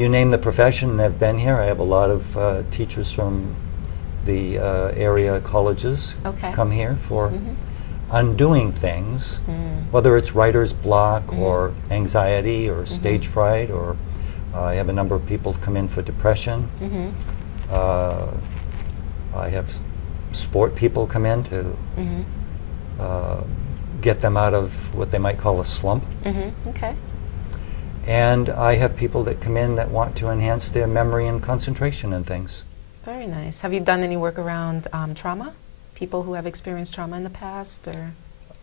You name the profession and have been here. I have a lot of teachers from the area colleges come here for undoing things, whether it's writer's block or anxiety or stage fright, or I have a number of people come in for depression. I have sport people come in to get them out of what they might call a slump. And I have people that come in that want to enhance their memory and concentration and things. Very nice. Have you done any work around trauma? People who have experienced trauma in the past, or?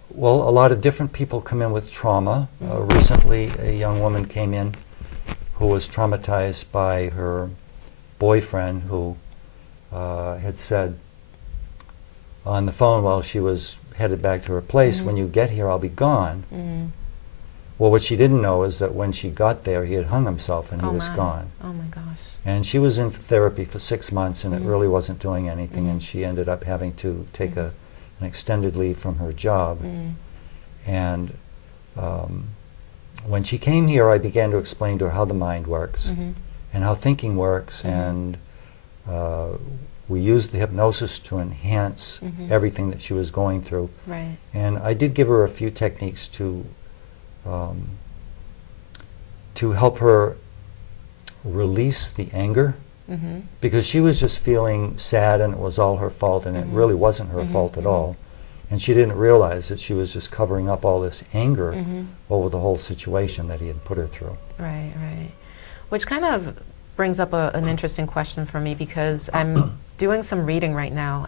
Well, a lot of different people come in with trauma. Recently, a young woman came in who was traumatized by her boyfriend, who had said on the phone while she was headed back to her place, "When you get here, I'll be gone." Well, what she didn't know is that when she got there, he had hung himself and he was gone. Oh my gosh. And she was in therapy for 6 months, and it really wasn't doing anything, and she ended up having to take an extended leave from her job. And when she came here, I began to explain to her how the mind works and how thinking works, and we used the hypnosis to enhance everything that she was going through. Right. And I did give her a few techniques to help her release the anger, because she was just feeling sad and it was all her fault, and it really wasn't her fault at all. And she didn't realize that she was just covering up all this anger over the whole situation that he had put her through. Right, right. Which kind of brings up an interesting question for me, because I'm doing some reading right now.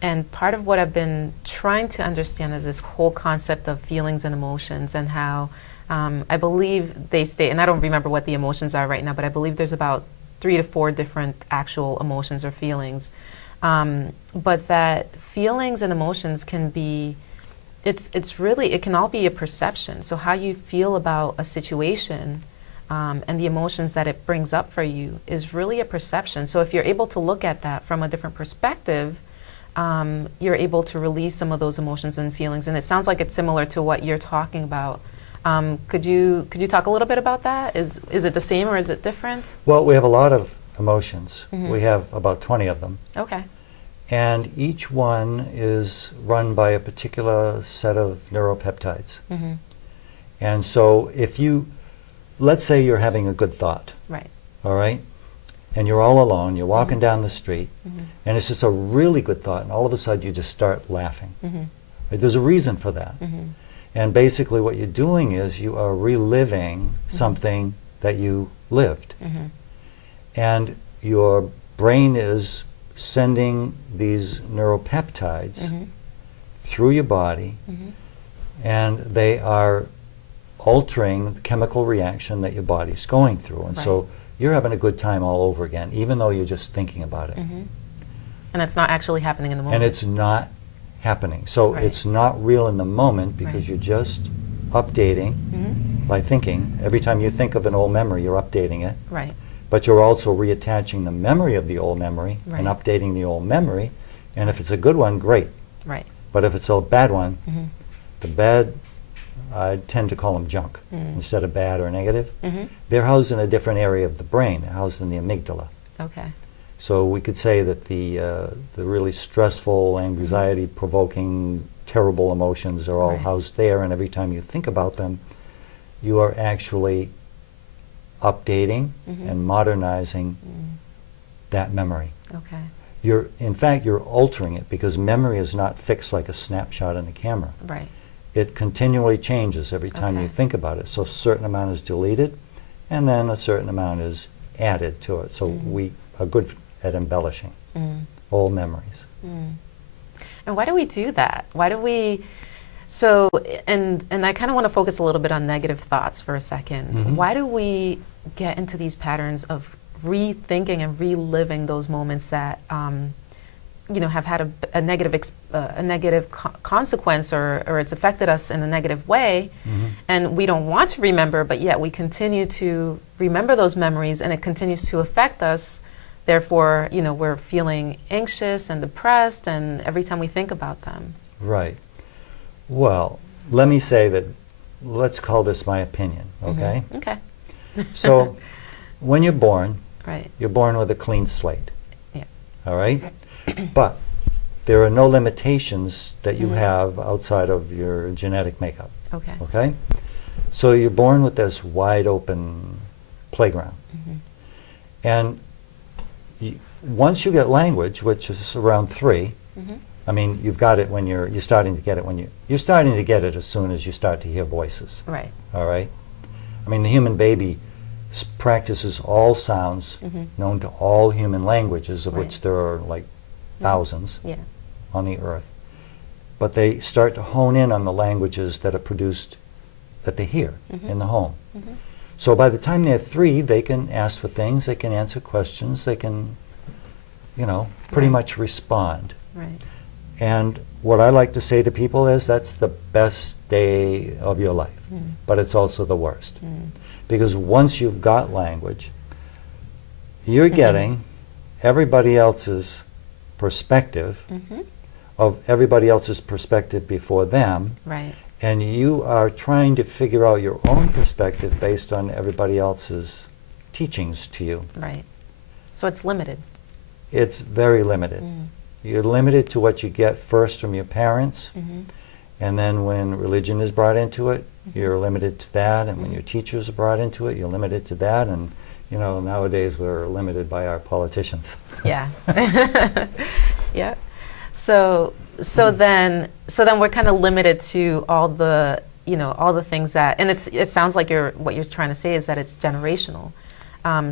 And part of what I've been trying to understand is this whole concept of feelings and emotions, and how I believe they state, and I don't remember what the emotions are right now, but I believe there's about 3 to 4 different actual emotions or feelings. But that feelings and emotions can be, it's really, it can all be a perception. So how you feel about a situation and the emotions that it brings up for you is really a perception. So if you're able to look at that from a different perspective, you're able to release some of those emotions and feelings. And it sounds like it's similar to what you're talking about. Could you talk a little bit about that? Is it the same or is it different? Well, we have a lot of emotions. We have about 20 of them. Okay. And each one is run by a particular set of neuropeptides. And so if you, let's say you're having a good thought. Right. All right? And you're all alone, you're walking down the street, and it's just a really good thought, and all of a sudden you just start laughing. Right? There's a reason for that. And basically what you're doing is you are reliving something that you lived. And your brain is sending these neuropeptides through your body, and they are altering the chemical reaction that your body's going through. And so you're having a good time all over again, even though you're just thinking about it. And it's not actually happening in the moment. And it's not happening. So it's not real in the moment, because you're just updating by thinking. Every time you think of an old memory, you're updating it. Right. But you're also reattaching the memory of the old memory and updating the old memory. And if it's a good one, great. Right. But if it's a bad one, the bad, I tend to call them junk instead of bad or negative. They're housed in a different area of the brain. They're housed in the amygdala. Okay. So we could say that the really stressful, anxiety-provoking, terrible emotions are all housed there, and every time you think about them, you are actually updating and modernizing that memory. Okay. In fact, you're altering it, because memory is not fixed like a snapshot in a camera. Right. It continually changes every time you think about it. So a certain amount is deleted, and then a certain amount is added to it. So we are good at embellishing old memories. And why do we do that? Why do we, so, and I kind of want to focus a little bit on negative thoughts for a second. Why do we get into these patterns of rethinking and reliving those moments that, you know, have had a negative consequence, or it's affected us in a negative way, and we don't want to remember, but yet we continue to remember those memories, and it continues to affect us. Therefore, you know, we're feeling anxious and depressed, and every time we think about them. Right. Well, let me say that, let's call this my opinion, okay? Okay. So, when you're born, Right. you're born with a clean slate. Yeah. All right? But there are no limitations that you have outside of your genetic makeup. Okay. Okay? So you're born with this wide open playground. And once you get language, which is around 3, I mean, you've got it when you're starting to get it when you're starting to get it as soon as you start to hear voices. Right. All right? I mean, the human baby practices all sounds known to all human languages, of Right. which there are like thousands Yeah. on the earth. But they start to hone in on the languages that are produced, that they hear in the home. So by the time they're 3, they can ask for things, they can answer questions, they can, pretty Right. much respond. Right. And what I like to say to people is that's the best day of your life, but it's also the worst. Because once you've got language, you're getting everybody else's perspective of everybody else's perspective before them, Right. and you are trying to figure out your own perspective based on everybody else's teachings to you. Right. So it's limited. It's very limited. You're limited to what you get first from your parents, and then when religion is brought into it, you're limited to that, and when your teachers are brought into it, you're limited to that, and nowadays we're limited by our politicians. Yeah. Yeah. So then we're kind of limited to all the things that, and it sounds like what you're trying to say is that it's generational.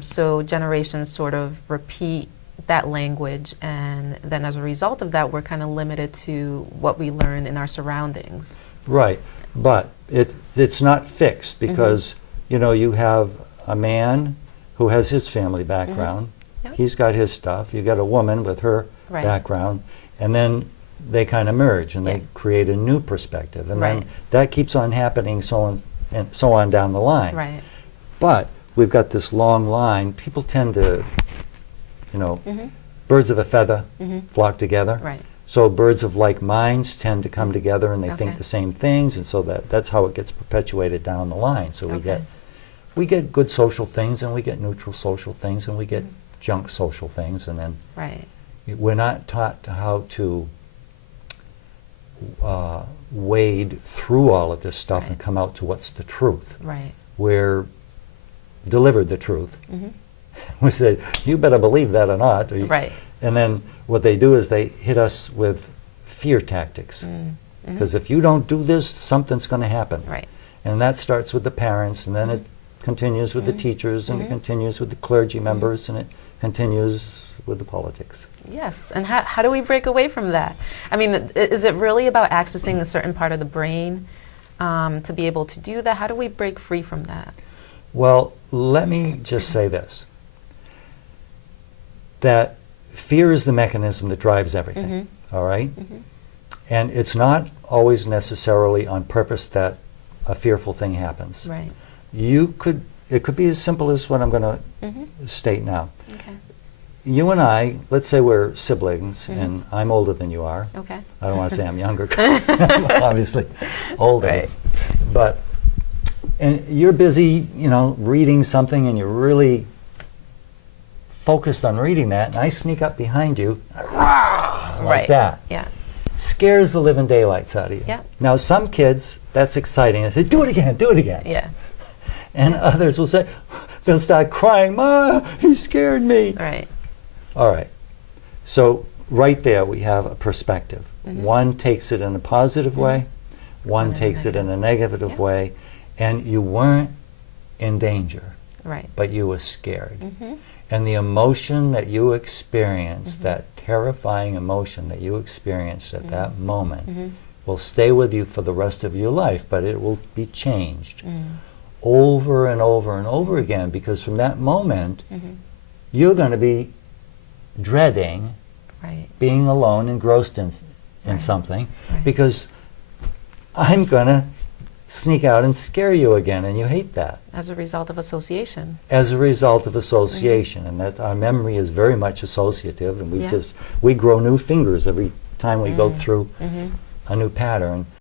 So generations sort of repeat that language, and then as a result of that, we're kind of limited to what we learn in our surroundings. Right, but it's not fixed because you have a man who has his family background. Yep. He's got his stuff. You got a woman with her Right. background, and then they kind of merge and Yeah. they create a new perspective, and Right. then that keeps on happening, so on and so on down the line. Right. But we've got this long line. People tend to, birds of a feather flock together. Right. So birds of like minds tend to come together and they think Okay. the same things, and so that's how it gets perpetuated down the line. So Okay. we get good social things, and we get neutral social things, and we get junk social things, and then Right. we're not taught how to wade through all of this stuff and Right. come out to what's the truth. Right. We're delivered the truth. We say, you better believe that or not. Right. And then what they do is they hit us with fear tactics. Because if you don't do this, something's going to happen. Right. And that starts with the parents, and then it continues with the teachers, and it continues with the clergy members, and it continues with the politics. Yes. And how do we break away from that? I mean, is it really about accessing a certain part of the brain to be able to do that? How do we break free from that? Well, let me just say this, that fear is the mechanism that drives everything, all right? And it's not always necessarily on purpose that a fearful thing happens. Right. It could be as simple as what I'm going to state now. Okay. You and I, let's say we're siblings, and I'm older than you are. Okay. I don't want to say I'm younger, 'cause I'm obviously older. Right. But, and you're busy, reading something, and you're really focused on reading that, and I sneak up behind you, like Right. that. Yeah. Scares the living daylights out of you. Yeah. Now, some kids, that's exciting. They say, do it again, do it again. Yeah. And others will say, they'll start crying, Ma, he scared me. Right. All right. So right there we have a perspective. One takes it in a positive way, one in a takes it in a negative Yeah. way, and you weren't in danger, Right. but you were scared. And the emotion that you experienced, that terrifying emotion that you experienced at that moment, will stay with you for the rest of your life, but it will be changed over and over and over again, because from that moment, you're going to be dreading Right. being alone, engrossed in Right. something, Right. because I'm going to sneak out and scare you again, and you hate that As a result of association. as a result of association. And that our memory is very much associative, and Yeah. we grow new fingers every time we go through a new pattern.